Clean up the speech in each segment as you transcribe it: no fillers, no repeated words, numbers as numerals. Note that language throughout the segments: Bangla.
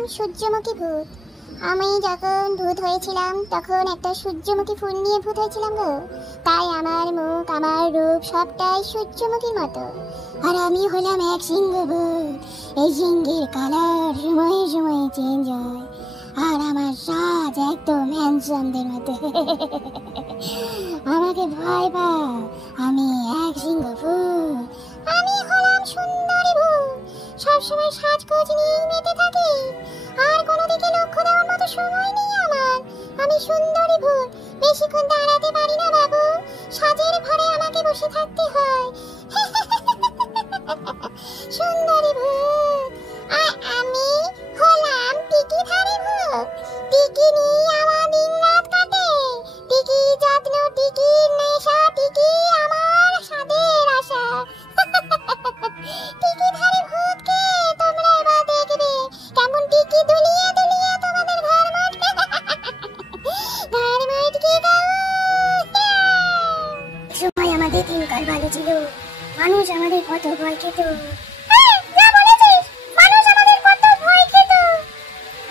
নাম সূর্যমুখী ভূত। আমি যখন ভূত হয়েছিলাম তখন একটা সূর্যমুখী ফুল নিয়ে ভূত হয়েছিলাম গো। তাই আমার মুখ আমার রূপ সবটাই সূর্যমুখীর মতো। আর আমি হলাম এক সিংহ ভূত। এই সিংহের কালার সময়ে সময়ে চেঞ্জ হয়। আর আমার সাজ একদম হ্যান্ডসামদের মতো। আমাকে ভয় পাও, আমি এক সিংহ ভূত। আমি হলাম সুন্দরী ভূত। সবসময় সাজগোজ নিয়েই মেতে থাকি। আর কোনো দিকে লক্ষ্য দেওয়ার মতো সময় নেই আমার। আমি সুন্দরী ভূত, বেশিক্ষণ দাঁড়াতে পারি না বাবু। সাজের ঘরে আমাকে বসে থাকতে হয়। সুন্দরী ভূত। আর আমি হলাম টিকিধারী ভূত। টিকি নিয়ে আমার দিন রাত কাটে। টিকি যত্ন, টিকির নেশা, টিকি আমার স্বাদের আশা। টিকিধারী ভূতকে তোমরা এবার দেখবে কেমন টিকি দুলিয়ে দুলিয়ে তোমাদের ঘর মাঠে ঘর মাঠকে দাও। সময় আমাদের দিনকাল ভালো ছিল। মানুষ আমাদের কত ভয় খেত। যা বলেছিস, মানুষ আমাদের কত ভয় খেত।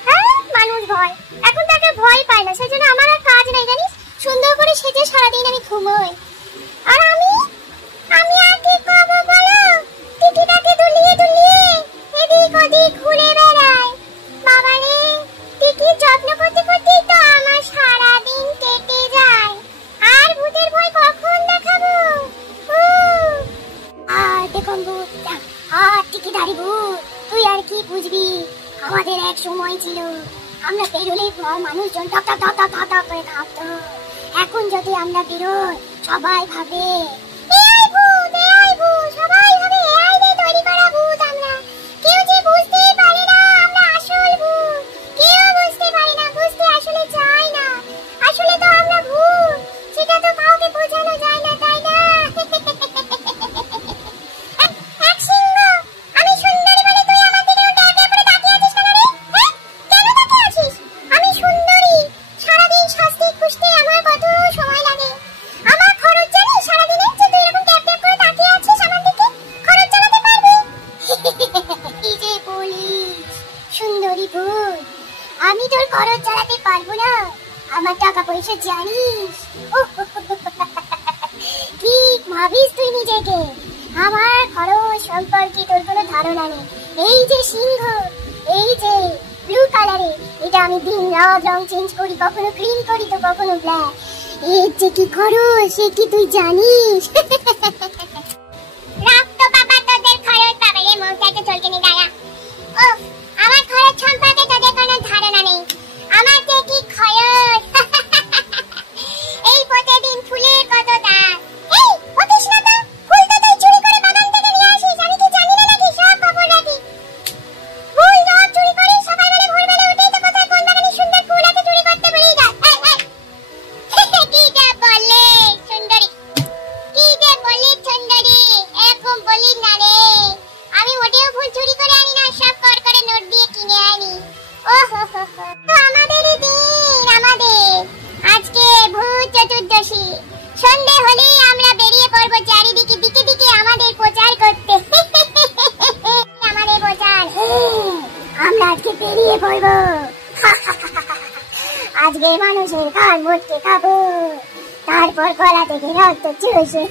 হ্যাঁ, মানুষ ভয়, এখন তাকে ভয় পায় না। সেজন্য আমার আর কাজ নেই জানিস, সুন্দর করে সেজে সারাদিন আমি ঘুমোই। আর আমি আর কি করবো বলো? টিকিটাকে দুলিয়ে দুলিয়ে এদিক ওদিক ঘুরে বেড়াই। বাবারে, টিকির যত্ন করতে করতেই তো আমার সারাদিন কেটে যায়। আর ভূতের ভয় কখন দেখাবো? আর দেখুন ভূত, আর টিকিধারী ভূত, তুই আর কি বুঝবি? আমাদের এক সময় ছিল, আমরা বেরোলেই মানুষজন টক টক টক টক টক করে কাঁপতো। এখন যদি আমরা বেরোই, সবাই ভাবে এই ভূত, এই ভূত, সবাই ভাবে এই রে তৈরি করা ভূত আমরা। কেউ যে বুঝতেই পারে না আমরা আসল ভূত। কেউ বুঝতে পারে না, বুঝতে আসলে চায় না। আসলে তো আমরা ভূত, সেটা তো কাউকে বোঝানো যায় না, তাই না? এক সিংহ, আমি সুন্দরী বলে তুই আমার দিকে উল্টে একে অপরে তাকিয়ে আছিস কেন রে? হ্যাঁ, কেন তাকিয়ে আছিস? আমি সুন্দরী, সারাদিন সাজতে খুঁজতে আমার কত সময় লাগে। আমার খরচ জানিস সারাদিনে, যে তুই এরকম ট্যাপ ট্যাপ করে তাকিয়ে আছিস আমার দিকে? খরচ চালাতে পারবি? কি যে বলিস সুন্দরী ভূত, আমি তোর খরচ চালাতে পারবো না। আমার টাকা পয়সা জানিস? কি ভাবিস তুই নিজেকে? আমার খরচ সম্পর্কে তোর কোনো ধারণা নেই। এই যে সিংহ, এই যে ব্লু কালারে, এটা আমি দিন রাত রং চেঞ্জ করি, কখনো গ্রিন করি তো কখনো ব্ল্যাক। এর যে কি খরচ সে কি তুই জানিস? রাখ তো বাবা তোদের খরচ, বাবা রে মুখটা একটু চলকে নি গায়া। ওহ, আমার খরচ সম্পর্কে তোদের কোনো ধারণা নেই। আমার যে কি খরচ! এই প্রতিদিন ফুলের কত দাম। এই বলিস না তো, ফুল তো তুই চুরি করে বাগান থেকে নিয়ে আসিস। আমি কি জানি না নাকি? সব খবর রাখি। ফুল সব চুরি করিস, সকালবেলা ভোরবেলা উঠেই তো কোথায় কোন বাগানে সুন্দর ফুল আছে চুরি করতে বেরিয়ে যাস। কি যে বলে সুন্দরী, কি যে বলি সুন্দরী, এরকম বলিস না রে। আমি মোটেও ফুল চুরি করে আনি না, সব কর করে নোট দিয়ে কিনে আনি। ওহো হো হো, তো আমাদেরই দিন, আমাদের আজকে ভূত চতুর্দশী। সন্ধে হলেই আমরা বেরিয়ে পড়বো চারিদিকে দিকে দিকে আমাদের প্রচার করতে। আমাদের প্রচার, আমরা আজকে বেরিয়ে পড়বো। আজকে মানুষের ঘাড় মোটকে খাবো, তারপর গলা থেকে রক্ত চুষে